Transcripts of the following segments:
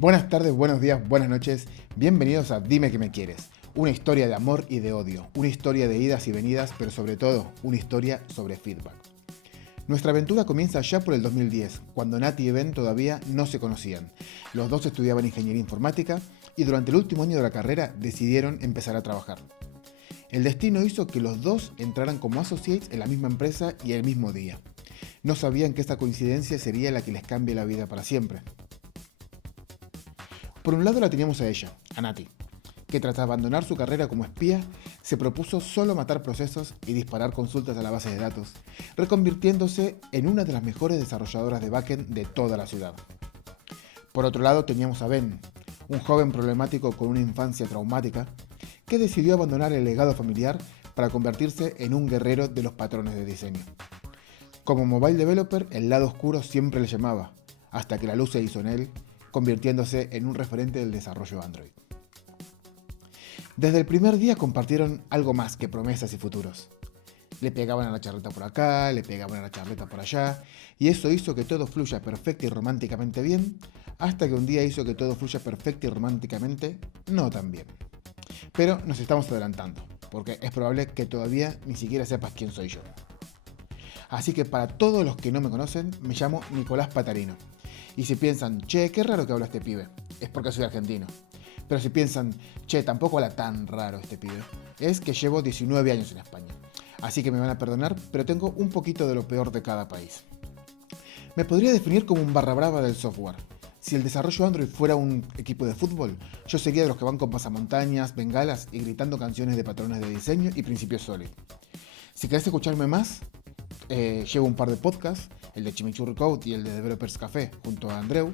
Buenas tardes, buenos días, buenas noches. Bienvenidos a Dime que me quieres. Una historia de amor y de odio. Una historia de idas y venidas, pero sobre todo, una historia sobre feedback. Nuestra aventura comienza ya por el 2010, cuando Nati y Ben todavía no se conocían. Los dos estudiaban ingeniería informática y durante el último año de la carrera decidieron empezar a trabajar. El destino hizo que los dos entraran como associates en la misma empresa y el mismo día. No sabían que esta coincidencia sería la que les cambie la vida para siempre. Por un lado la teníamos a ella, a Nati, que tras abandonar su carrera como espía, se propuso solo matar procesos y disparar consultas a la base de datos, reconvirtiéndose en una de las mejores desarrolladoras de backend de toda la ciudad. Por otro lado teníamos a Ben, un joven problemático con una infancia traumática, que decidió abandonar el legado familiar para convertirse en un guerrero de los patrones de diseño. Como mobile developer, el lado oscuro siempre le llamaba, hasta que la luz se hizo en él, convirtiéndose en un referente del desarrollo Android. Desde el primer día compartieron algo más que promesas y futuros. Le pegaban a la charleta por acá, le pegaban a la charleta por allá, y eso hizo que todo fluya perfecto y románticamente bien, hasta que un día hizo que todo fluya perfecto y románticamente no tan bien. Pero nos estamos adelantando, porque es probable que todavía ni siquiera sepas quién soy yo. Así que para todos los que no me conocen, me llamo Nicolás Patarino. Y si piensan, che, qué raro que habla este pibe, es porque soy argentino. Pero si piensan, che, tampoco habla tan raro este pibe, es que llevo 19 años en España. Así que me van a perdonar, pero tengo un poquito de lo peor de cada país. Me podría definir como un barra brava del software. Si el desarrollo Android fuera un equipo de fútbol, yo sería de los que van con pasamontañas, bengalas y gritando canciones de patrones de diseño y principios Solid. Si querés escucharme más, llevo un par de podcasts, el de Chimichurri Code y el de Developers Café junto a Andreu.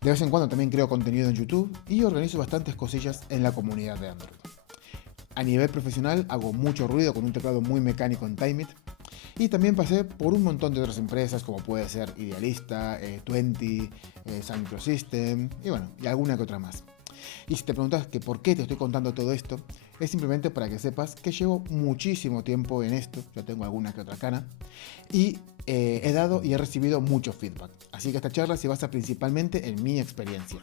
De vez en cuando también creo contenido en YouTube y organizo bastantes cosillas en la comunidad de Android. A nivel profesional hago mucho ruido con un teclado muy mecánico en Timeit y también pasé por un montón de otras empresas como puede ser Idealista, 20, Sun Microsystem y alguna que otra más. Y si te preguntas que por qué te estoy contando todo esto, es simplemente para que sepas que llevo muchísimo tiempo en esto, yo tengo alguna que otra cana, y he dado y he recibido mucho feedback. Así que esta charla se basa principalmente en mi experiencia,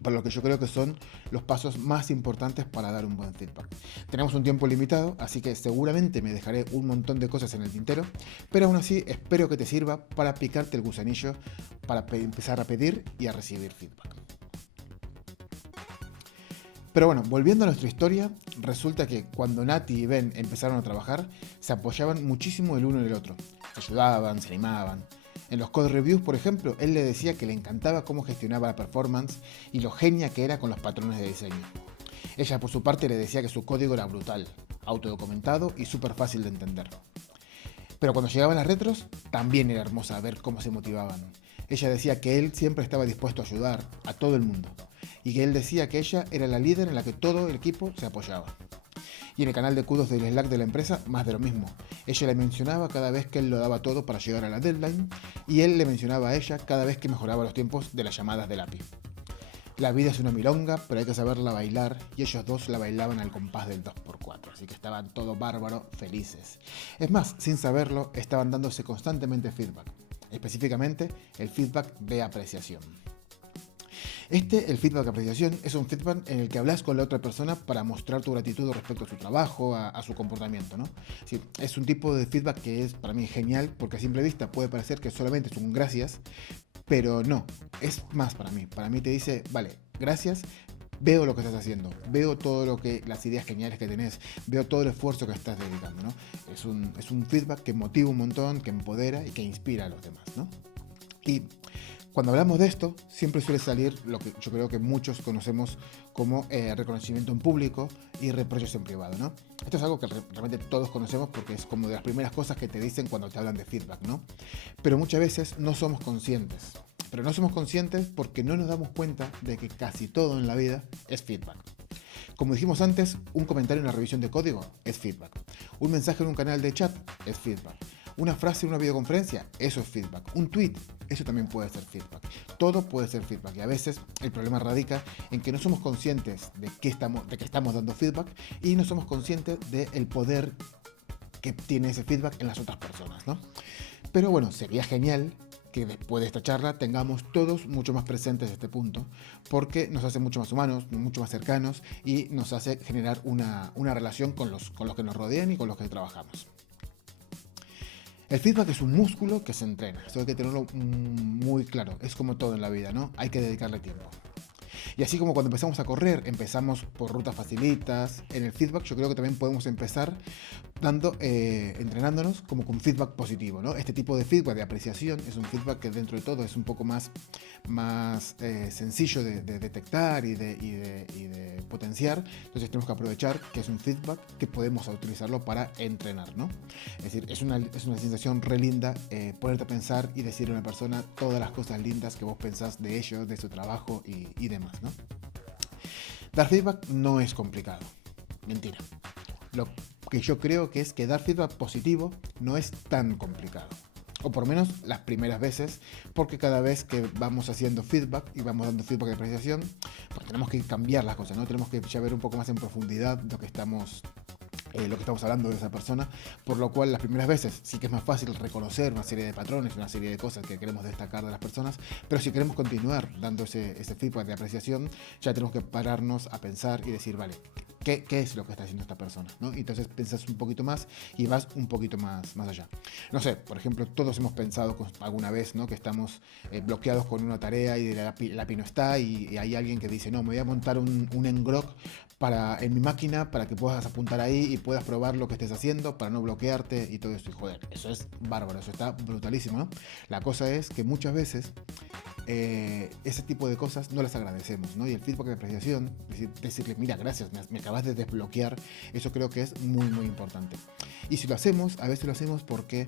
por lo que yo creo que son los pasos más importantes para dar un buen feedback. Tenemos un tiempo limitado, así que seguramente me dejaré un montón de cosas en el tintero, pero aún así espero que te sirva para picarte el gusanillo, para empezar a pedir y a recibir feedback. Pero bueno, volviendo a nuestra historia, resulta que cuando Nati y Ben empezaron a trabajar, se apoyaban muchísimo el uno en el otro. Se ayudaban, se animaban. En los code reviews, por ejemplo, él le decía que le encantaba cómo gestionaba la performance y lo genia que era con los patrones de diseño. Ella, por su parte, le decía que su código era brutal, autodocumentado y súper fácil de entender. Pero cuando llegaban las retros, también era hermosa ver cómo se motivaban. Ella decía que él siempre estaba dispuesto a ayudar a todo el mundo y que él decía que ella era la líder en la que todo el equipo se apoyaba. Y en el canal de kudos del Slack de la empresa, más de lo mismo. Ella le mencionaba cada vez que él lo daba todo para llegar a la deadline y él le mencionaba a ella cada vez que mejoraba los tiempos de las llamadas del API. La vida es una milonga, pero hay que saberla bailar y ellos dos la bailaban al compás del 2x4, así que estaban todo bárbaro, felices. Es más, sin saberlo, estaban dándose constantemente feedback, específicamente el feedback de apreciación. El feedback de apreciación, es un feedback en el que hablas con la otra persona para mostrar tu gratitud respecto a su trabajo, a su comportamiento, ¿no? Sí, es un tipo de feedback que es para mí genial porque a simple vista puede parecer que solamente es un gracias, pero no, es más para mí. Para mí te dice, vale, gracias, veo lo que estás haciendo, veo las ideas geniales que tenés, veo todo el esfuerzo que estás dedicando, ¿no? Es un feedback que motiva un montón, que empodera y que inspira a los demás, ¿no? Y cuando hablamos de esto, siempre suele salir lo que yo creo que muchos conocemos como reconocimiento en público y reproches en privado, ¿no? Esto es algo que realmente todos conocemos porque es como de las primeras cosas que te dicen cuando te hablan de feedback, ¿no? Pero muchas veces no somos conscientes. Pero no somos conscientes porque no nos damos cuenta de que casi todo en la vida es feedback. Como dijimos antes, un comentario en una revisión de código es feedback. Un mensaje en un canal de chat es feedback. Una frase en una videoconferencia, eso es feedback. Un tweet, eso también puede ser feedback. Todo puede ser feedback y a veces el problema radica en que no somos conscientes de que estamos dando feedback y no somos conscientes del poder que tiene ese feedback en las otras personas, ¿no? Pero bueno, sería genial que después de esta charla tengamos todos mucho más presentes este punto, porque nos hace mucho más humanos, mucho más cercanos y nos hace generar una relación con los que nos rodean y con los que trabajamos. El feedback es un músculo que se entrena, eso hay que tenerlo muy claro, es como todo en la vida, ¿no? Hay que dedicarle tiempo. Y así como cuando empezamos a correr, empezamos por rutas facilitas, en el feedback yo creo que también podemos empezar entrenándonos como con feedback positivo, ¿no? Este tipo de feedback de apreciación es un feedback que dentro de todo es un poco más sencillo de detectar y de potenciar. Entonces tenemos que aprovechar que es un feedback que podemos utilizarlo para entrenar, ¿no? Es decir, es una sensación re linda ponerte a pensar y decirle a una persona todas las cosas lindas que vos pensás de ellos, de su trabajo y demás, ¿no? Dar feedback no es complicado. Mentira. Lo que yo creo que es que dar feedback positivo no es tan complicado. O por lo menos las primeras veces, porque cada vez que vamos haciendo feedback y vamos dando feedback de apreciación, pues tenemos que cambiar las cosas, ¿no? Tenemos que ya ver un poco más en profundidad lo que estamos hablando de esa persona, por lo cual las primeras veces sí que es más fácil reconocer una serie de patrones, una serie de cosas que queremos destacar de las personas, pero si queremos continuar dando ese feedback de apreciación, ya tenemos que pararnos a pensar y decir, vale, ¿qué es lo que está haciendo esta persona? ¿No? Y entonces pensás un poquito más y vas un poquito más allá. No sé, por ejemplo, todos hemos pensado alguna vez, ¿no? Que estamos bloqueados con una tarea y la API no está y hay alguien que dice, no, me voy a montar un ngrok en mi máquina para que puedas apuntar ahí y puedas probar lo que estés haciendo para no bloquearte y todo eso. Y joder, eso es bárbaro, eso está brutalísimo, ¿no? La cosa es que muchas veces ese tipo de cosas no las agradecemos, ¿no? Y el feedback de apreciación, decirle, mira, gracias, me acabas de desbloquear, eso creo que es muy, muy importante. Y si lo hacemos, a veces lo hacemos porque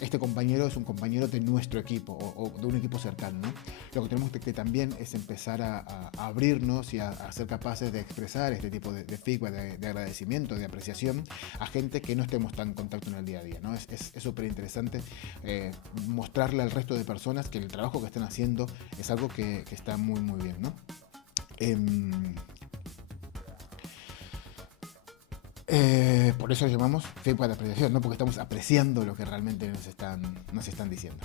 este compañero es un compañero de nuestro equipo o de un equipo cercano, ¿no? Lo que tenemos que también es empezar a abrirnos y a ser capaces de expresar este tipo de feedback, de agradecimiento, de apreciación a gente que no estemos tan en contacto en el día a día, ¿no? Es súper interesante mostrarle al resto de personas que el trabajo que están haciendo es algo que está muy, muy bien, ¿no? Por eso lo llamamos feedback de apreciación, no porque estamos apreciando lo que realmente nos están diciendo.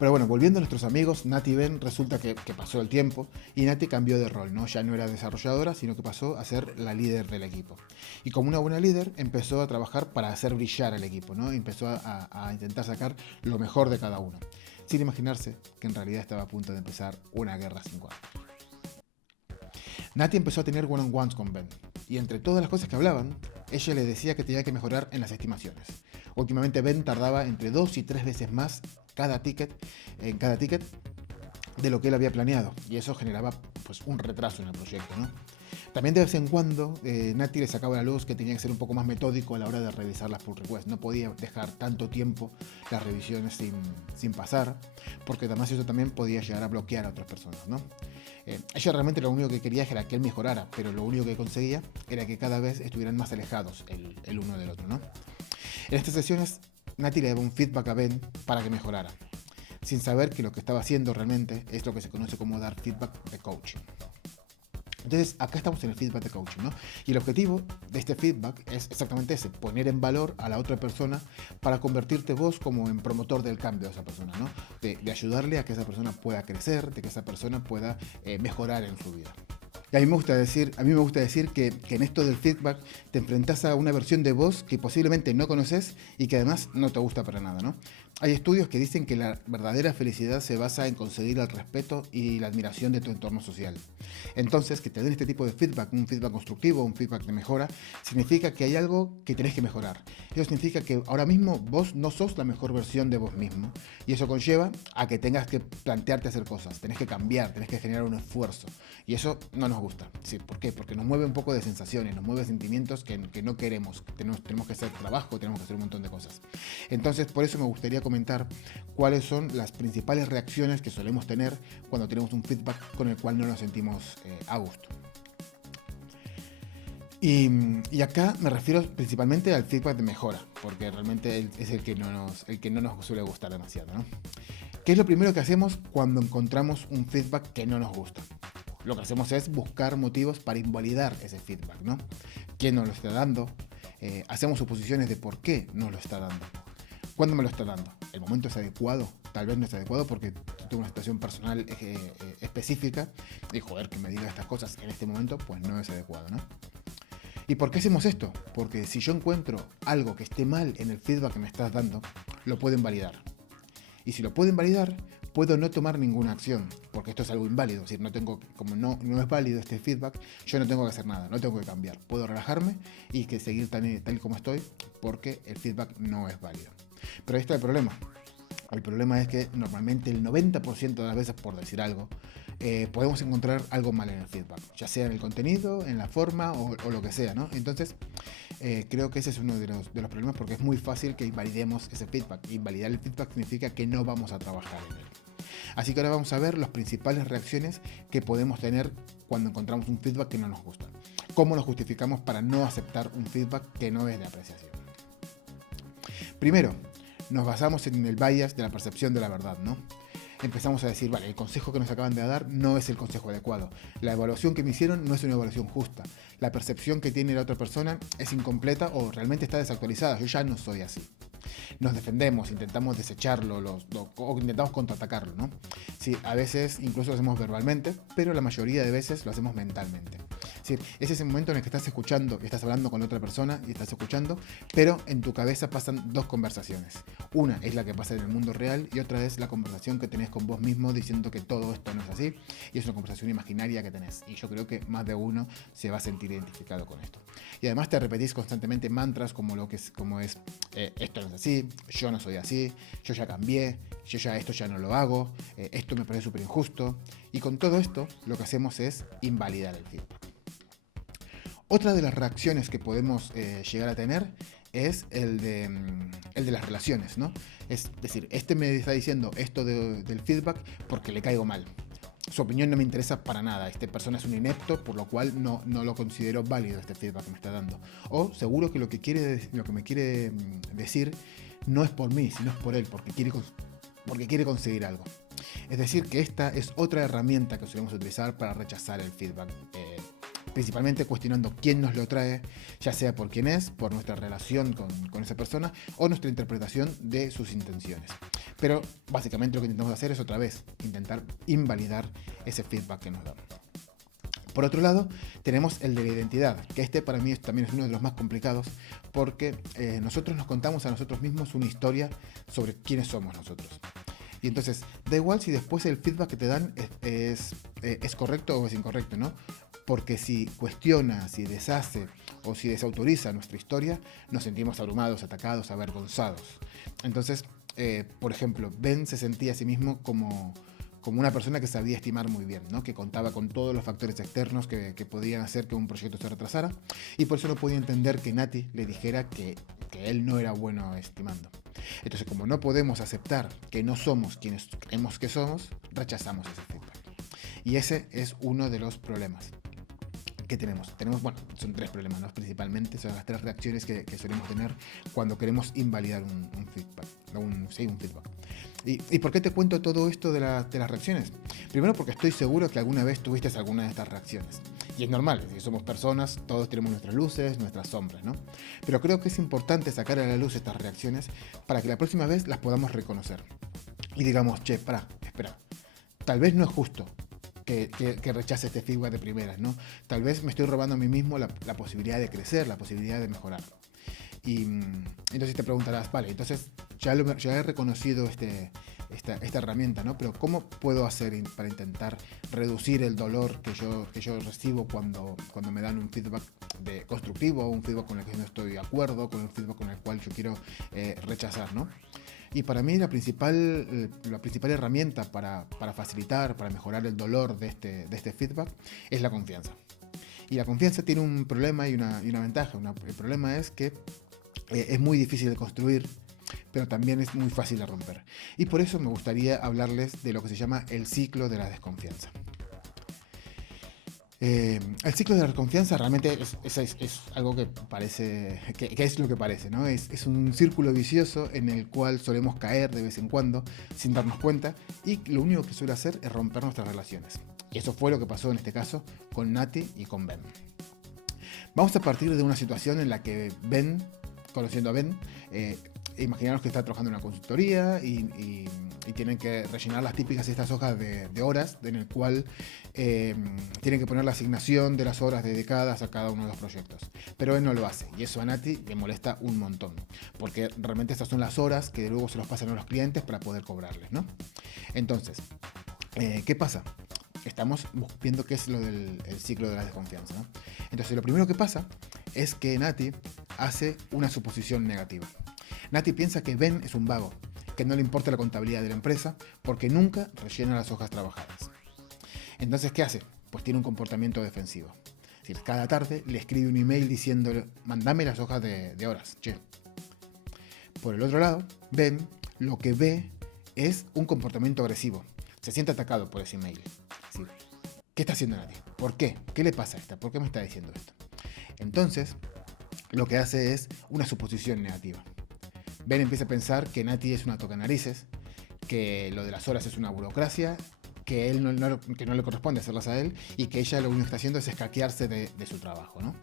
Pero bueno, volviendo a nuestros amigos, Nati y Ben, resulta que pasó el tiempo y Nati cambió de rol, ¿no? Ya no era desarrolladora, sino que pasó a ser la líder del equipo. Y como una buena líder, empezó a trabajar para hacer brillar al equipo, ¿no? Empezó a intentar sacar lo mejor de cada uno, sin imaginarse que en realidad estaba a punto de empezar una guerra sin cuarto. Nati empezó a tener one-on-ones con Ben, y entre todas las cosas que hablaban, ella le decía que tenía que mejorar en las estimaciones. Últimamente Ben tardaba entre 2 y 3 veces más en cada ticket de lo que él había planeado, y eso generaba pues un retraso en el proyecto, ¿no? También de vez en cuando Nati le sacaba a la luz que tenía que ser un poco más metódico a la hora de revisar las pull requests. No podía dejar tanto tiempo las revisiones sin pasar, porque además eso también podía llegar a bloquear a otras personas, ¿no? Ella realmente lo único que quería era que él mejorara, pero lo único que conseguía era que cada vez estuvieran más alejados el uno del otro, ¿no? En estas sesiones, Nati le daba un feedback a Ben para que mejorara, sin saber que lo que estaba haciendo realmente es lo que se conoce como dar feedback de coaching. Entonces, acá estamos en el feedback de coaching, ¿no? Y el objetivo de este feedback es exactamente ese, poner en valor a la otra persona para convertirte vos como en promotor del cambio de esa persona, ¿no? De ayudarle a que esa persona pueda crecer, de que esa persona pueda mejorar en su vida. Y a mí me gusta decir que en esto del feedback te enfrentas a una versión de vos que posiblemente no conoces y que además no te gusta para nada, ¿no? Hay estudios que dicen que la verdadera felicidad se basa en conseguir el respeto y la admiración de tu entorno social. Entonces, que te den este tipo de feedback, un feedback constructivo, un feedback de mejora, significa que hay algo que tenés que mejorar. Eso significa que ahora mismo vos no sos la mejor versión de vos mismo. Y eso conlleva a que tengas que plantearte hacer cosas, tenés que cambiar, tenés que generar un esfuerzo. Y eso no nos gusta. Sí, ¿por qué? Porque nos mueve un poco de sensaciones, nos mueve sentimientos que no queremos. Tenemos que hacer trabajo, tenemos que hacer un montón de cosas. Entonces, por eso me gustaría comentar cuáles son las principales reacciones que solemos tener cuando tenemos un feedback con el cual no nos sentimos a gusto. Y acá me refiero principalmente al feedback de mejora, porque realmente es el que no nos suele gustar demasiado, ¿no? ¿Qué es lo primero que hacemos cuando encontramos un feedback que no nos gusta? Lo que hacemos es buscar motivos para invalidar ese feedback, ¿no? ¿Quién nos lo está dando? Hacemos suposiciones de por qué nos lo está dando. ¿Cuándo me lo está dando? el momento es adecuado, tal vez no es adecuado porque tengo una situación personal específica y joder, que me diga estas cosas en este momento, pues no es adecuado, ¿no? ¿Y por qué hacemos esto? Porque si yo encuentro algo que esté mal en el feedback que me estás dando, lo pueden validar. Y si lo pueden validar, puedo no tomar ninguna acción, porque esto es algo inválido. Es decir, no tengo, como no es válido este feedback, yo no tengo que hacer nada, no tengo que cambiar. Puedo relajarme y que seguir tal como estoy, porque el feedback no es válido. Pero ahí está el problema. El problema es que normalmente el 90% de las veces, por decir algo, podemos encontrar algo mal en el feedback, ya sea en el contenido, en la forma o lo que sea, ¿no? Entonces, creo que ese es uno de los problemas, porque es muy fácil que invalidemos ese feedback. Invalidar el feedback significa que no vamos a trabajar en él. Así que ahora vamos a ver las principales reacciones que podemos tener cuando encontramos un feedback que no nos gusta. ¿Cómo lo justificamos para no aceptar un feedback que no es de apreciación? Primero, nos basamos en el bias de la percepción de la verdad, ¿no? Empezamos a decir, vale, el consejo que nos acaban de dar no es el consejo adecuado. La evaluación que me hicieron no es una evaluación justa. La percepción que tiene la otra persona es incompleta o realmente está desactualizada. Yo ya no soy así. Nos defendemos, intentamos desecharlo o intentamos contraatacarlo, ¿no? Sí, a veces incluso lo hacemos verbalmente, pero la mayoría de veces lo hacemos mentalmente. Es decir, es ese momento en el que estás escuchando, estás hablando con otra persona y estás escuchando, pero en tu cabeza pasan dos conversaciones. Una es la que pasa en el mundo real y otra es la conversación que tenés con vos mismo diciendo que todo esto no es así, y es una conversación imaginaria que tenés. Y yo creo que más de uno se va a sentir identificado con esto. Y además te repetís constantemente mantras como es esto no es así, yo no soy así, yo ya cambié, esto ya no lo hago, esto me parece súper injusto. Y con todo esto lo que hacemos es invalidar el feedback. Otra de las reacciones que podemos llegar a tener es el de las relaciones, ¿no? Es decir, me está diciendo esto del feedback porque le caigo mal. Su opinión no me interesa para nada. Esta persona es un inepto, por lo cual no lo considero válido este feedback que me está dando. O seguro que lo que me quiere decir no es por mí, sino es por él, porque quiere conseguir algo. Es decir, que esta es otra herramienta que solemos utilizar para rechazar el feedback. Principalmente cuestionando quién nos lo trae, ya sea por quién es, por nuestra relación con esa persona o nuestra interpretación de sus intenciones. Pero básicamente lo que intentamos hacer es otra vez intentar invalidar ese feedback que nos dan. Por otro lado, tenemos el de la identidad, que para mí también es uno de los más complicados, porque nosotros nos contamos a nosotros mismos una historia sobre quiénes somos nosotros. Y entonces, da igual si después el feedback que te dan es correcto o es incorrecto, ¿no? Porque si cuestiona, si deshace o si desautoriza nuestra historia, nos sentimos abrumados, atacados, avergonzados. Entonces, por ejemplo, Ben se sentía a sí mismo como una persona que sabía estimar muy bien, ¿no? Que contaba con todos los factores externos que podían hacer que un proyecto se retrasara, y por eso no podía entender que Nati le dijera que él no era bueno estimando. Entonces, como no podemos aceptar que no somos quienes creemos que somos, rechazamos ese feedback. Y ese es uno de los problemas que tenemos. Bueno, son tres problemas, ¿no? Principalmente son las tres reacciones que solemos tener cuando queremos invalidar un feedback. Un feedback. ¿Y por qué te cuento todo esto de las reacciones? Primero porque estoy seguro que alguna vez tuviste alguna de estas reacciones. Y es normal, es decir, somos personas, todos tenemos nuestras luces, nuestras sombras, ¿no? Pero creo que es importante sacar a la luz estas reacciones para que la próxima vez las podamos reconocer. Y digamos, espera, tal vez no es justo que rechace este feedback de primeras, ¿no? Tal vez me estoy robando a mí mismo la posibilidad de crecer, la posibilidad de mejorar. Y entonces te preguntarás, vale, entonces ya he reconocido esta herramienta, ¿no? Pero ¿cómo puedo hacer para intentar reducir el dolor que yo recibo cuando me dan un feedback constructivo, un feedback con el que no estoy de acuerdo, con un feedback con el cual yo quiero rechazar, ¿no? Y para mí la principal herramienta para facilitar, para mejorar el dolor de este feedback es la confianza. Y la confianza tiene un problema y una ventaja. El problema es que es muy difícil de construir, pero también es muy fácil de romper. Y por eso me gustaría hablarles de lo que se llama el ciclo de la desconfianza. El ciclo de la desconfianza realmente es algo que parece, que es lo que parece, ¿no? Es un círculo vicioso en el cual solemos caer de vez en cuando sin darnos cuenta, y lo único que suele hacer es romper nuestras relaciones. Y eso fue lo que pasó en este caso con Nati y con Ben. Vamos a partir de una situación en la que Ben, conociendo a Ben, imaginaros que está trabajando en una consultoría y tienen que rellenar las típicas estas hojas de horas, en el cual tienen que poner la asignación de las horas dedicadas a cada uno de los proyectos. Pero él no lo hace, y eso a Nati le molesta un montón, porque realmente estas son las horas que luego se los pasan a los clientes para poder cobrarles, ¿no? Entonces, ¿qué pasa? Estamos viendo qué es lo del el ciclo de la desconfianza, ¿no? Entonces, lo primero que pasa es que Nati hace una suposición negativa. Nati piensa que Ben es un vago, que no le importa la contabilidad de la empresa porque nunca rellena las hojas trabajadas. Entonces, ¿qué hace? Pues tiene un comportamiento defensivo. Es decir, cada tarde le escribe un email diciéndole, mandame las hojas de horas, che. Por el otro lado, Ben lo que ve es un comportamiento agresivo. Se siente atacado por ese email. Es decir, ¿qué está haciendo Nati? ¿Por qué? ¿Qué le pasa a esta? ¿Por qué me está diciendo esto? Entonces, lo que hace es una suposición negativa. Ben empieza a pensar que Nati es una tocanarices, que lo de las horas es una burocracia, que él que no le corresponde hacerlas a él y que ella lo único que está haciendo es escaquearse de su trabajo, ¿no?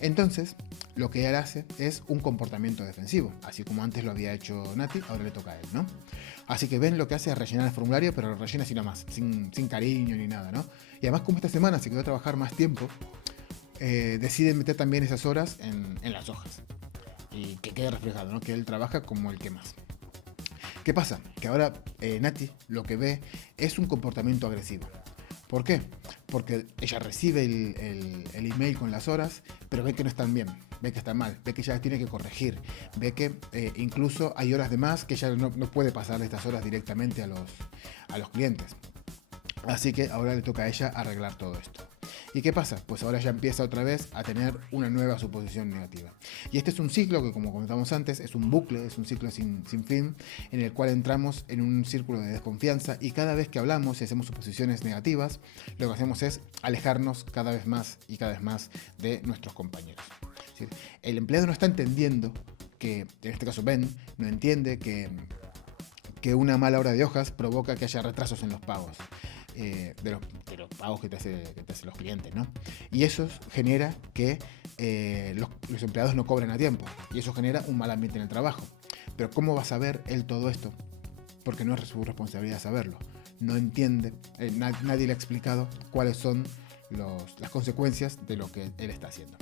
Entonces, lo que él hace es un comportamiento defensivo, así como antes lo había hecho Nati, ahora le toca a él, ¿no? Así que Ben lo que hace es rellenar el formulario, pero lo rellena así nomás, sin cariño ni nada, ¿no? Y además, como esta semana se quedó a trabajar más tiempo, decide meter también esas horas en las hojas y que quede reflejado, ¿no? Que él trabaja como el que más. ¿Qué pasa? Que ahora Nati lo que ve es un comportamiento agresivo. ¿Por qué? Porque ella recibe el email con las horas, pero ve que no están bien, ve que están mal, ve que ella tiene que corregir, ve que incluso hay horas de más que ella no puede pasarle estas horas directamente a los clientes. Así que ahora le toca a ella arreglar todo esto. ¿Y qué pasa? Pues ahora ya empieza otra vez a tener una nueva suposición negativa. Y este es un ciclo que, como comentamos antes, es un bucle, es un ciclo sin fin, en el cual entramos en un círculo de desconfianza y cada vez que hablamos y hacemos suposiciones negativas, lo que hacemos es alejarnos cada vez más y cada vez más de nuestros compañeros. Es decir, el empleado no está entendiendo que, en este caso Ben, no entiende que una mala hora de hojas provoca que haya retrasos en los pagos. De los pagos que te hacen los clientes, ¿no? Y eso genera que los empleados no cobren a tiempo y eso genera un mal ambiente en el trabajo. Pero ¿cómo va a saber él todo esto? Porque no es su responsabilidad saberlo. No entiende, nadie le ha explicado cuáles son las consecuencias de lo que él está haciendo.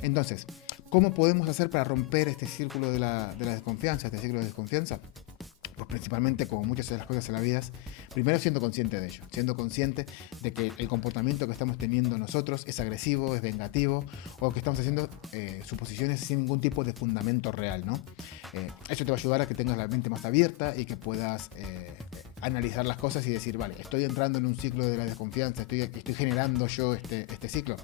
Entonces, ¿cómo podemos hacer para romper este círculo de la desconfianza, este ciclo de desconfianza? Pues principalmente, como muchas de las cosas en la vida, primero siendo consciente de ello, siendo consciente de que el comportamiento que estamos teniendo nosotros es agresivo, es vengativo, o que estamos haciendo suposiciones sin ningún tipo de fundamento real, ¿no? Eso te va a ayudar a que tengas la mente más abierta y que puedas analizar las cosas y decir, vale, estoy entrando en un ciclo de la desconfianza, estoy generando yo este ciclo.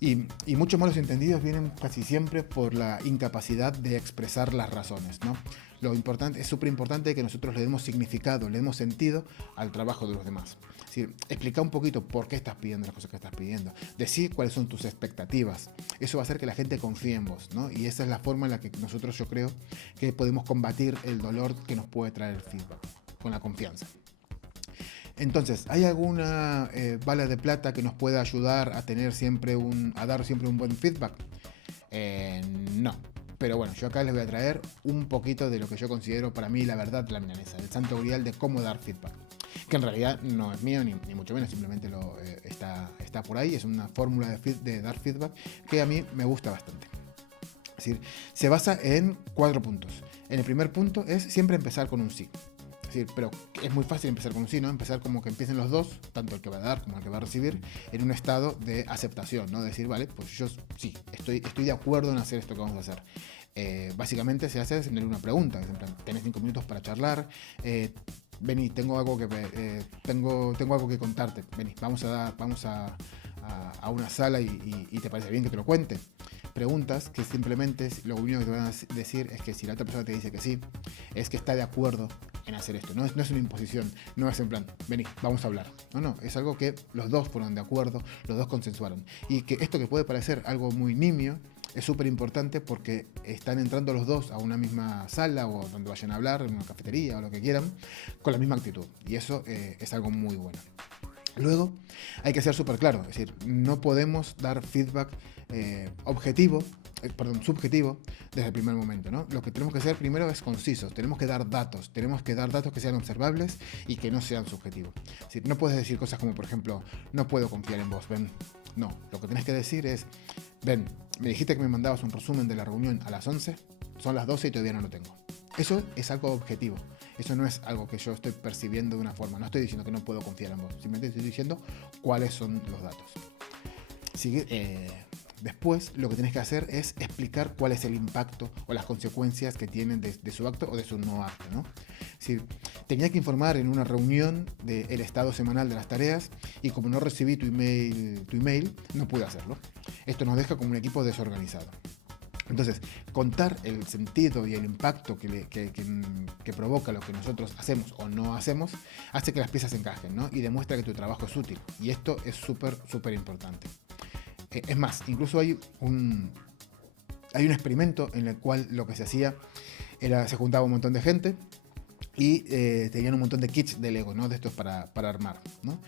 Y muchos malos entendidos vienen casi siempre por la incapacidad de expresar las razones, ¿no? Lo importante, es súper importante que nosotros le demos significado, le demos sentido al trabajo de los demás. Es decir, explica un poquito por qué estás pidiendo las cosas que estás pidiendo. Decir cuáles son tus expectativas. Eso va a hacer que la gente confíe en vos, ¿no? Y esa es la forma en la que nosotros, yo creo, que podemos combatir el dolor que nos puede traer el feedback, con la confianza. Entonces, ¿hay alguna bala de plata que nos pueda ayudar a tener a dar siempre un buen feedback? No. Pero bueno, yo acá les voy a traer un poquito de lo que yo considero para mí la verdad de la milanesa, el santo grial de cómo dar feedback. Que en realidad no es mío, ni mucho menos, simplemente está por ahí, es una fórmula de dar feedback que a mí me gusta bastante. Es decir, se basa en 4 puntos. En el primer punto es siempre empezar con un sí. Es decir, pero es muy fácil empezar con un sí, ¿no? Empezar como que empiecen los dos, tanto el que va a dar como el que va a recibir, en un estado de aceptación, ¿no? Decir, vale, pues yo sí, estoy de acuerdo en hacer esto que vamos a hacer. Básicamente se hace haciendo una pregunta, en plan, tenés 5 minutos para charlar, vení, tengo algo que contarte, vení, vamos a una sala y te parece bien que te lo cuente. Preguntas que simplemente lo único que te van a decir es que si la otra persona te dice que sí, es que está de acuerdo en hacer esto. No es una imposición, no es en plan, vení, vamos a hablar. No, es algo que los dos fueron de acuerdo, los dos consensuaron. Y que esto que puede parecer algo muy nimio, es súper importante porque están entrando los dos a una misma sala o donde vayan a hablar, en una cafetería o lo que quieran, con la misma actitud. Y eso es algo muy bueno. Luego, hay que ser súper claro, es decir, no podemos dar feedback subjetivo desde el primer momento, ¿no? Lo que tenemos que hacer primero es concisos, tenemos que dar datos que sean observables y que no sean subjetivos. Es decir, no puedes decir cosas como, por ejemplo, no puedo confiar en vos, Ben. No, lo que tenés que decir es, Ben, me dijiste que me mandabas un resumen de la reunión a las 11, son las 12 y todavía no lo tengo. Eso es algo objetivo. Eso no es algo que yo estoy percibiendo de una forma. No estoy diciendo que no puedo confiar en vos. Simplemente estoy diciendo cuáles son los datos. Después lo que tienes que hacer es explicar cuál es el impacto o las consecuencias que tienen de su acto o de su no acto, ¿no? Es decir, tenía que informar en una reunión del estado semanal de las tareas y como no recibí tu email, no pude hacerlo. Esto nos deja como un equipo desorganizado. Entonces, contar el sentido y el impacto que provoca lo que nosotros hacemos o no hacemos hace que las piezas encajen, ¿no? Y demuestra que tu trabajo es útil. Y esto es súper, súper importante. Es más, incluso hay un experimento en el cual lo que se hacía era, se juntaba un montón de gente y tenían un montón de kits de Lego, ¿no? De estos para armar, ¿no?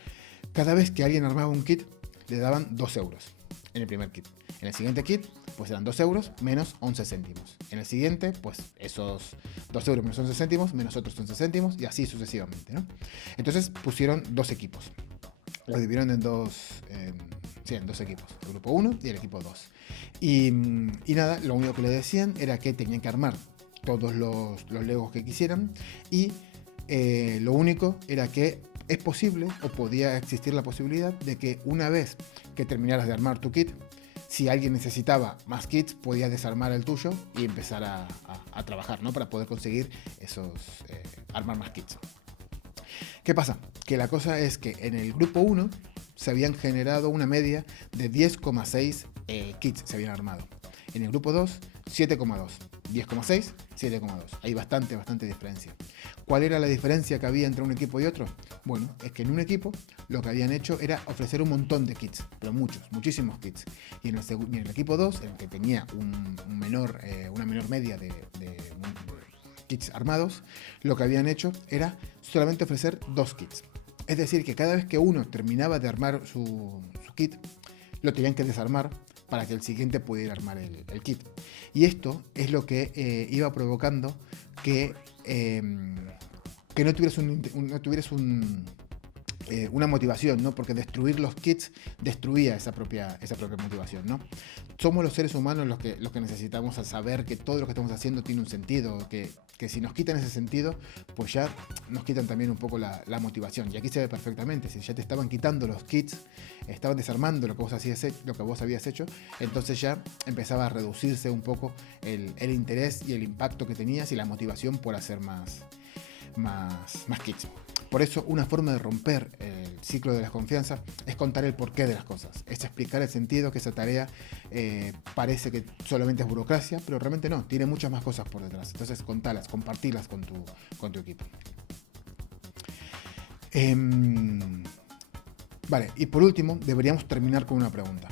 Cada vez que alguien armaba un kit, le daban 2 euros en el primer kit. En el siguiente kit, pues eran 2 euros menos 11 céntimos. En el siguiente, pues esos 2 euros menos 11 céntimos menos otros 11 céntimos y así sucesivamente, ¿no? Entonces pusieron 2 equipos. Lo dividieron en dos equipos, el grupo 1 y el equipo 2. Y nada, lo único que le decían era que tenían que armar todos los Legos que quisieran y lo único era que es posible o podía existir la posibilidad de que una vez que terminaras de armar tu kit, si alguien necesitaba más kits, podías desarmar el tuyo y empezar a trabajar, ¿no? Para poder conseguir armar más kits. ¿Qué pasa? Que la cosa es que en el grupo 1 se habían generado una media de 10,6 kits se habían armado. En el grupo 2, 7,2. 10,6, 7,2. Hay bastante diferencia. ¿Cuál era la diferencia que había entre un equipo y otro? Bueno, es que en un equipo lo que habían hecho era ofrecer un montón de kits, pero muchísimos kits. Y en el equipo 2, en el que tenía una menor media de kits armados, lo que habían hecho era solamente ofrecer 2 kits. Es decir, que cada vez que uno terminaba de armar su kit, lo tenían que desarmar para que el siguiente pudiera armar el kit. Y esto es lo que iba provocando que no tuvieras una motivación, ¿no? Porque destruir los kits destruía esa propia motivación, ¿no? Somos los seres humanos los que necesitamos saber que todo lo que estamos haciendo tiene un sentido, que si nos quitan ese sentido, pues ya nos quitan también un poco la motivación. Y aquí se ve perfectamente, si ya te estaban quitando los kits, estaban desarmando lo que vos habías hecho, entonces ya empezaba a reducirse un poco el interés y el impacto que tenías y la motivación por hacer más kits. Por eso, una forma de romper el ciclo de la desconfianza es contar el porqué de las cosas. Es explicar el sentido que esa tarea parece que solamente es burocracia, pero realmente no, tiene muchas más cosas por detrás. Entonces, contalas, compartirlas con tu equipo. Vale, y por último, deberíamos terminar con una pregunta.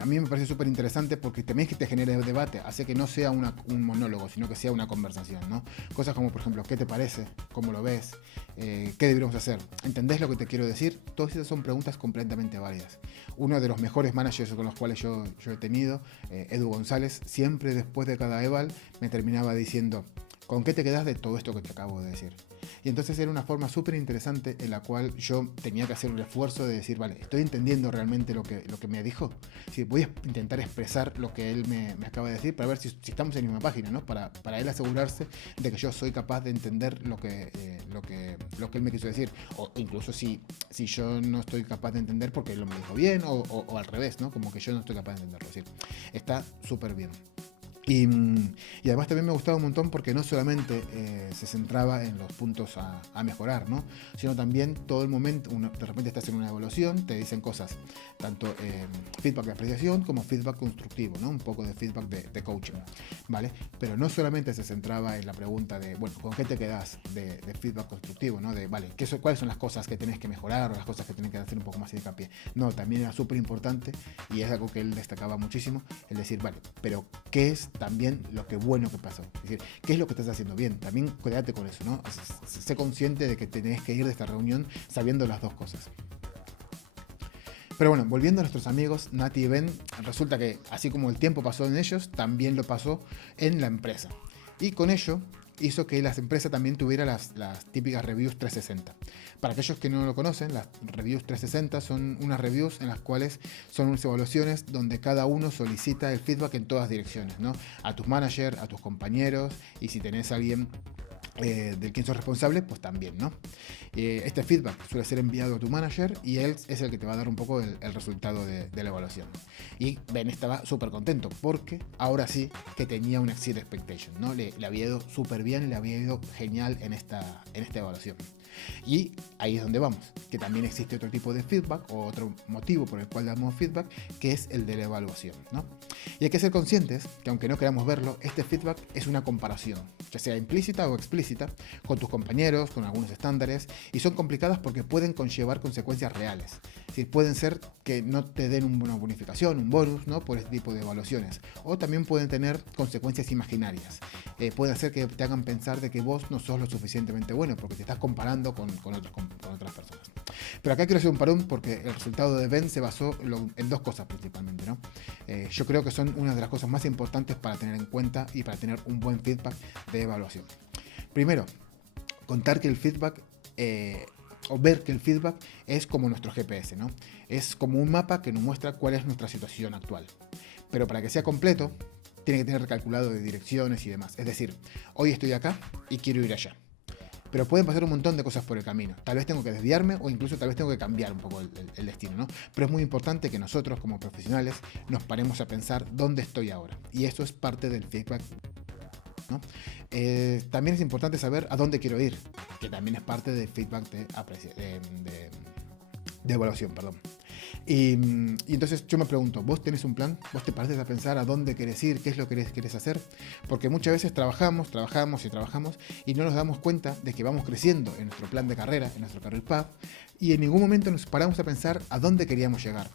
A mí me parece súper interesante porque también es que te genere debate, hace que no sea un monólogo, sino que sea una conversación, ¿no? Cosas como, por ejemplo, ¿qué te parece? ¿Cómo lo ves? ¿Qué deberíamos hacer? ¿Entendés lo que te quiero decir? Todas esas son preguntas completamente válidas. Uno de los mejores managers con los cuales yo he tenido, Edu González, siempre después de cada eval me terminaba diciendo, ¿con qué te quedas de todo esto que te acabo de decir? Y entonces era una forma súper interesante en la cual yo tenía que hacer un esfuerzo de decir, vale, estoy entendiendo realmente lo que me dijo. Sí, voy a intentar expresar lo que él me acaba de decir para ver si estamos en la misma página, ¿no? Para él asegurarse de que yo soy capaz de entender lo que él me quiso decir. O incluso si yo no estoy capaz de entender porque él lo me dijo bien o al revés, ¿no? Como que yo no estoy capaz de entenderlo. Es decir, está súper bien. Y además también me gustaba un montón porque no solamente se centraba en los puntos a mejorar, ¿no? Sino también todo el momento, de repente estás en una evaluación, te dicen cosas, tanto feedback de apreciación como feedback constructivo, ¿no? Un poco de feedback de coaching, ¿vale? Pero no solamente se centraba en la pregunta de, bueno, ¿con qué te quedas de feedback constructivo, ¿no? De, vale, ¿cuáles son las cosas que tenés que mejorar o las cosas que tenés que hacer un poco más de hincapié? No, también era súper importante y es algo que él destacaba muchísimo, el decir, vale, pero ¿qué es también lo que bueno que pasó? Es decir, ¿qué es lo que estás haciendo bien? También cuídate con eso, ¿no? Sé consciente de que tenés que ir de esta reunión sabiendo las dos cosas. Pero bueno, volviendo a nuestros amigos Nati y Ben, resulta que así como el tiempo pasó en ellos, también lo pasó en la empresa. Y con ello hizo que las empresas también tuvieran las típicas reviews 360. Para aquellos que no lo conocen, las reviews 360 son unas reviews en las cuales son unas evaluaciones donde cada uno solicita el feedback en todas direcciones, ¿no? A tus managers, a tus compañeros, y si tenés a alguien del quien sos responsable, pues también, ¿no? Este feedback suele ser enviado a tu manager y él es el que te va a dar un poco el resultado de la evaluación. Y Ben estaba súper contento porque ahora sí que tenía un exceed expectation, ¿no? Le había ido súper bien, le había ido genial en esta evaluación. Y ahí es donde vamos, que también existe otro tipo de feedback o otro motivo por el cual damos feedback, que es el de la evaluación, ¿no? Y hay que ser conscientes que aunque no queramos verlo, este feedback es una comparación, ya sea implícita o explícita, con tus compañeros, con algunos estándares, y son complicadas porque pueden conllevar consecuencias reales. Es decir, pueden ser que no te den una bonificación, un bonus, ¿no? Por este tipo de evaluaciones, o también pueden tener consecuencias imaginarias. Puede hacer que te hagan pensar de que vos no sos lo suficientemente bueno porque te estás comparando con otras personas. Pero acá quiero hacer un parón porque el resultado de Ben se basó en dos cosas principalmente, ¿no? Yo creo que son una de las cosas más importantes para tener en cuenta y para tener un buen feedback de evaluación. Primero, contar que el feedback o ver que el feedback es como nuestro GPS, ¿no? Es como un mapa que nos muestra cuál es nuestra situación actual. Pero para que sea completo, tiene que tener recalculado de direcciones y demás. Es decir, hoy estoy acá y quiero ir allá. Pero pueden pasar un montón de cosas por el camino. Tal vez tengo que desviarme o incluso tal vez tengo que cambiar un poco el destino, ¿no? Pero es muy importante que nosotros como profesionales nos paremos a pensar dónde estoy ahora. Y eso es parte del feedback, ¿no? También es importante saber a dónde quiero ir, que también es parte del feedback de evaluación, perdón. Y entonces yo me pregunto, ¿vos tenés un plan? ¿Vos te pareces a pensar a dónde querés ir? ¿Qué es lo que querés hacer? Porque muchas veces trabajamos y no nos damos cuenta de que vamos creciendo en nuestro plan de carrera, en nuestro career path, y en ningún momento nos paramos a pensar a dónde queríamos llegar.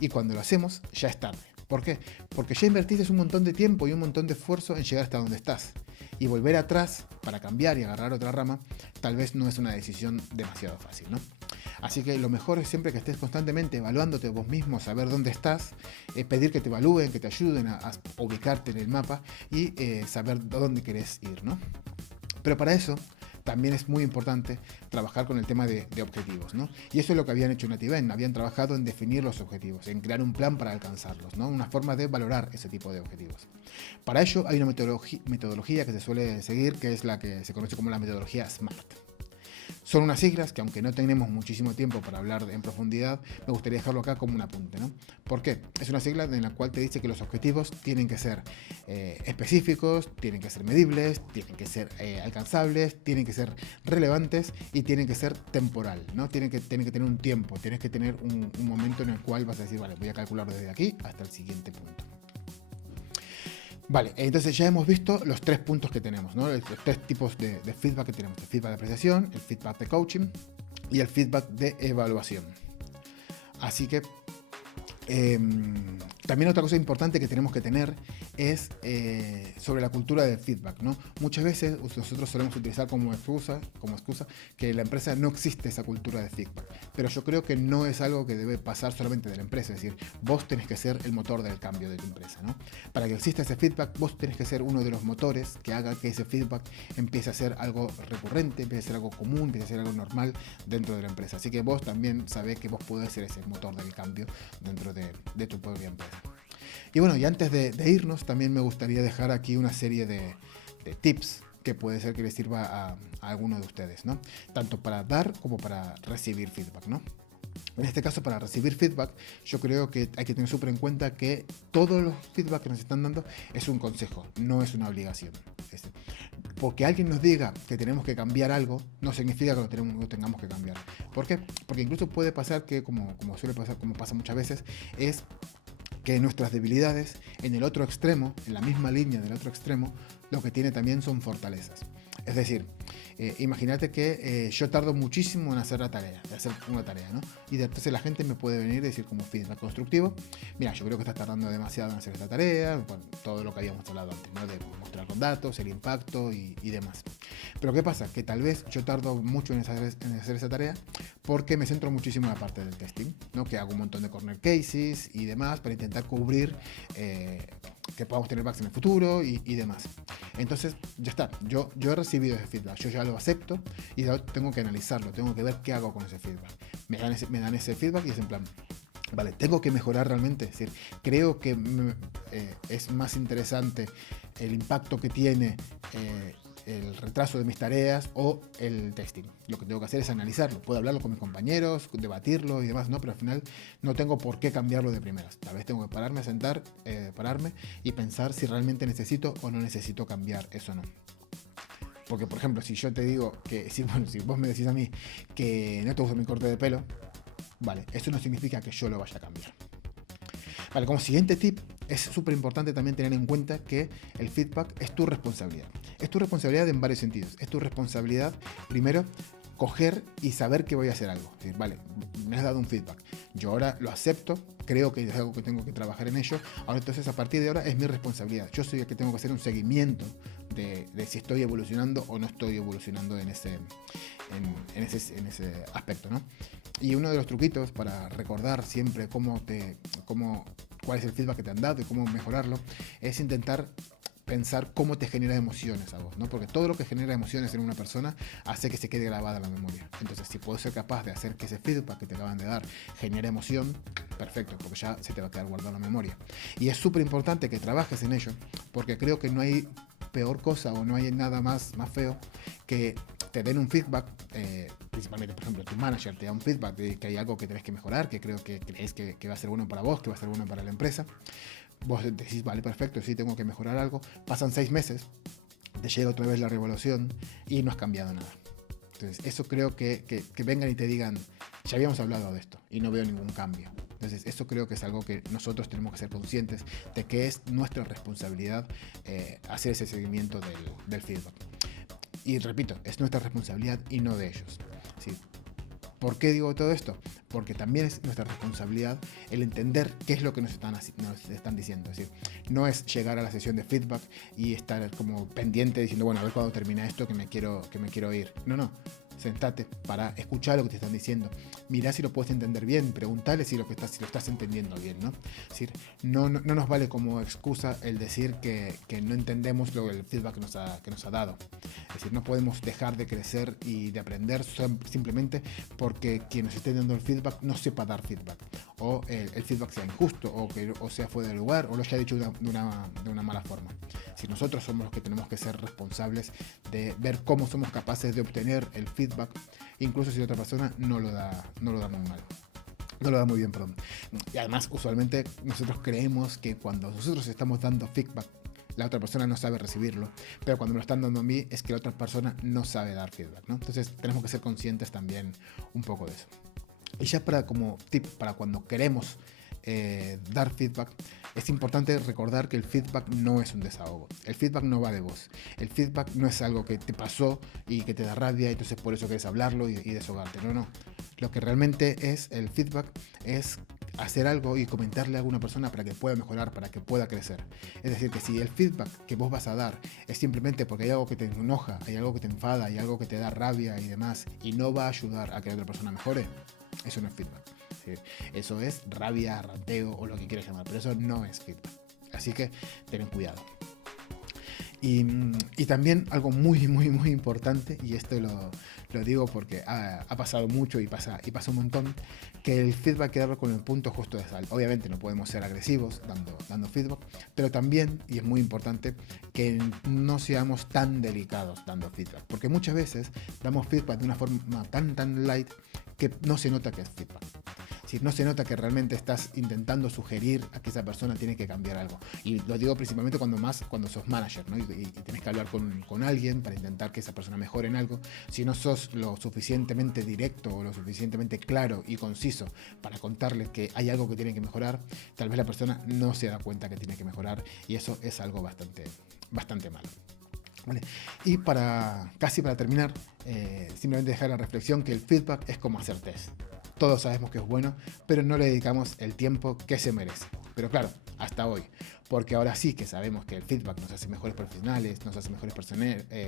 Y cuando lo hacemos, ya es tarde. ¿Por qué? Porque ya invertiste un montón de tiempo y un montón de esfuerzo en llegar hasta donde estás. Y volver atrás para cambiar y agarrar otra rama, tal vez no es una decisión demasiado fácil, ¿no? Así que lo mejor es siempre que estés constantemente evaluándote vos mismo, saber dónde estás, pedir que te evalúen, que te ayuden a ubicarte en el mapa y saber dónde querés ir, ¿no? Pero para eso también es muy importante trabajar con el tema de objetivos, ¿no? Y eso es lo que habían hecho Nati y Ben, habían trabajado en definir los objetivos, en crear un plan para alcanzarlos, ¿no? Una forma de valorar ese tipo de objetivos. Para ello hay una metodología que se suele seguir, que es la que se conoce como la metodología SMART. Son unas siglas que, aunque no tenemos muchísimo tiempo para hablar en profundidad, me gustaría dejarlo acá como un apunte, ¿no? ¿Por qué? Es una sigla en la cual te dice que los objetivos tienen que ser específicos, tienen que ser medibles, tienen que ser alcanzables, tienen que ser relevantes y tienen que ser temporal, ¿no? Tienen que tener un tiempo, tienes que tener un momento en el cual vas a decir, vale, voy a calcular desde aquí hasta el siguiente punto. Vale, entonces ya hemos visto los tres puntos que tenemos, ¿no? Los tres tipos de feedback que tenemos: el feedback de apreciación, el feedback de coaching y el feedback de evaluación. Así que también otra cosa importante que tenemos que tener es sobre la cultura del feedback, ¿no? Muchas veces nosotros solemos utilizar como excusa que en la empresa no existe esa cultura de feedback, pero yo creo que no es algo que debe pasar solamente de la empresa. Es decir, vos tenés que ser el motor del cambio de tu empresa, ¿no? Para que exista ese feedback, vos tenés que ser uno de los motores que haga que ese feedback empiece a ser algo recurrente, empiece a ser algo común, empiece a ser algo normal dentro de la empresa. Así que vos también sabés que vos podés ser ese motor del cambio dentro de tu propia empresa. Y bueno, y antes de irnos, también me gustaría dejar aquí una serie de tips que puede ser que les sirva a alguno de ustedes, ¿no? Tanto para dar como para recibir feedback, ¿no? En este caso, para recibir feedback, yo creo que hay que tener súper en cuenta que todos los feedback que nos están dando es un consejo, no es una obligación. Porque alguien nos diga que tenemos que cambiar algo, no significa que lo tengamos que cambiar. ¿Por qué? Porque incluso puede pasar que, como suele pasar, como pasa muchas veces, es que nuestras debilidades en el otro extremo, en la misma línea del otro extremo, lo que tiene también son fortalezas. Es decir, Imagínate que yo tardo muchísimo en hacer hacer una tarea, ¿no? Y entonces la gente me puede venir y decir como feedback constructivo, mira, yo creo que estás tardando demasiado en hacer esta tarea, bueno, todo lo que habíamos hablado antes, ¿no? De mostrar con datos, el impacto y demás. Pero ¿qué pasa? Que tal vez yo tardo mucho en hacer esa tarea porque me centro muchísimo en la parte del testing, ¿no? Que hago un montón de corner cases y demás para intentar cubrir que podamos tener bugs en el futuro y demás. Entonces, ya está. Yo he recibido ese feedback, yo ya lo acepto y tengo que analizarlo, tengo que ver qué hago con ese feedback. Me dan ese feedback y es en plan, vale, tengo que mejorar realmente. Es decir, creo que es más interesante el impacto que tiene el retraso de mis tareas o el testing. Lo que tengo que hacer es analizarlo. Puedo hablarlo con mis compañeros, debatirlo y demás, ¿no? Pero al final no tengo por qué cambiarlo de primeras. Tal vez tengo que pararme a sentar, pararme y pensar si realmente necesito o no necesito cambiar eso o no. Porque, por ejemplo, si yo te digo que, si vos me decís a mí que no te gusta mi corte de pelo, vale, eso no significa que yo lo vaya a cambiar. Vale, como siguiente tip, es súper importante también tener en cuenta que el feedback es tu responsabilidad. Es tu responsabilidad en varios sentidos. Es tu responsabilidad, primero, coger y saber que voy a hacer algo. Es decir, vale, me has dado un feedback. Yo ahora lo acepto, creo que es algo que tengo que trabajar en ello. Ahora entonces a partir de ahora es mi responsabilidad. Yo soy el que tengo que hacer un seguimiento de si estoy evolucionando o no estoy evolucionando en ese aspecto, ¿no? Y uno de los truquitos para recordar siempre cuál es el feedback que te han dado y cómo mejorarlo es intentar pensar cómo te genera emociones a vos, ¿no? Porque todo lo que genera emociones en una persona hace que se quede grabada en la memoria. Entonces, si puedes ser capaz de hacer que ese feedback que te acaban de dar genere emoción, perfecto, porque ya se te va a quedar guardado en la memoria. Y es súper importante que trabajes en ello, porque creo que no hay peor cosa o no hay nada más feo que te den un feedback, principalmente, por ejemplo, tu manager te da un feedback de que hay algo que tenés que mejorar, que creo que crees que va a ser bueno para vos, que va a ser bueno para la empresa. Vos decís, vale, perfecto, sí tengo que mejorar algo. Pasan 6 meses, te llega otra vez la revaluación y no has cambiado nada. Entonces, eso creo que vengan y te digan, ya habíamos hablado de esto y no veo ningún cambio. Entonces, eso creo que es algo que nosotros tenemos que ser conscientes de que es nuestra responsabilidad hacer ese seguimiento del feedback. Y repito, es nuestra responsabilidad y no de ellos. ¿Sí? ¿Por qué digo todo esto? Porque también es nuestra responsabilidad el entender qué es lo que nos están diciendo. Es decir, no es llegar a la sesión de feedback y estar como pendiente diciendo, bueno, a ver cuándo termina esto que me quiero ir. No. Sentate para escuchar lo que te están diciendo. Mirá si lo puedes entender bien, preguntale si lo estás entendiendo bien, ¿no? Es decir, no nos vale como excusa el decir que no entendemos el feedback que nos ha dado. Es decir, no podemos dejar de crecer y de aprender simplemente porque quien nos esté dando el feedback no sepa dar feedback. O el feedback sea injusto, o sea fuera de lugar, o lo haya dicho de una mala forma. Si nosotros somos los que tenemos que ser responsables de ver cómo somos capaces de obtener el feedback, incluso si otra persona no lo da muy mal. No lo da muy bien, perdón. Y además, usualmente nosotros creemos que cuando nosotros estamos dando feedback, la otra persona no sabe recibirlo, pero cuando me lo están dando a mí es que la otra persona no sabe dar feedback, ¿no? Entonces tenemos que ser conscientes también un poco de eso. Y ya como tip para cuando queremos dar feedback, es importante recordar que el feedback no es un desahogo. El feedback no va de vos. El feedback no es algo que te pasó y que te da rabia y entonces por eso quieres hablarlo y desahogarte. No. Lo que realmente es el feedback es hacer algo y comentarle a alguna persona para que pueda mejorar, para que pueda crecer. Es decir, que si el feedback que vos vas a dar es simplemente porque hay algo que te enoja, hay algo que te enfada, hay algo que te da rabia y demás, y no va a ayudar a que la otra persona mejore, eso no es feedback. Eso es rabia, ranteo o lo que quieras llamar, pero eso no es feedback. Así que ten cuidado. Y también algo muy importante, y esto lo digo porque ha pasado mucho y pasa un montón, que el feedback hay que darlo con el punto justo de sal. Obviamente no podemos ser agresivos dando feedback, pero también, y es muy importante, que no seamos tan delicados dando feedback, porque muchas veces damos feedback de una forma tan light que no se nota que es feedback. Si no se nota que realmente estás intentando sugerir a que esa persona tiene que cambiar algo. Y lo digo principalmente cuando sos manager, ¿no? y tenés que hablar con alguien para intentar que esa persona mejore en algo. Si no sos lo suficientemente directo o lo suficientemente claro y conciso para contarle que hay algo que tiene que mejorar, tal vez la persona no se da cuenta que tiene que mejorar y eso es algo bastante malo. Vale. Y casi para terminar, simplemente dejar la reflexión que el feedback es como hacer test. Todos sabemos que es bueno, pero no le dedicamos el tiempo que se merece. Pero claro, hasta hoy. Porque ahora sí que sabemos que el feedback nos hace mejores profesionales, nos hace mejores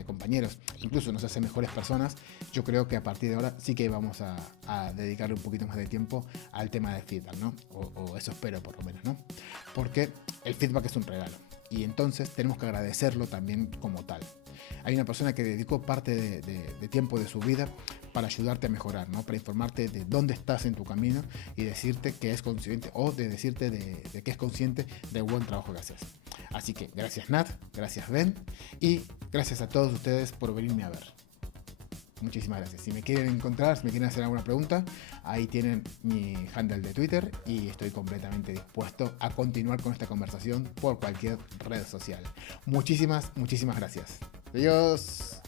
compañeros, incluso nos hace mejores personas. Yo creo que a partir de ahora sí que vamos a dedicarle un poquito más de tiempo al tema del feedback, ¿no? O eso espero por lo menos, ¿no? Porque el feedback es un regalo. Y entonces tenemos que agradecerlo también como tal. Hay una persona que dedicó parte de tiempo de su vida para ayudarte a mejorar, ¿no? Para informarte de dónde estás en tu camino y decirte que es consciente o de decirte de que es consciente del buen trabajo que haces. Así que gracias Nat, gracias Ben y gracias a todos ustedes por venirme a ver. Muchísimas gracias. Si me quieren encontrar, si me quieren hacer alguna pregunta, ahí tienen mi handle de Twitter y estoy completamente dispuesto a continuar con esta conversación por cualquier red social. Muchísimas gracias. Adiós.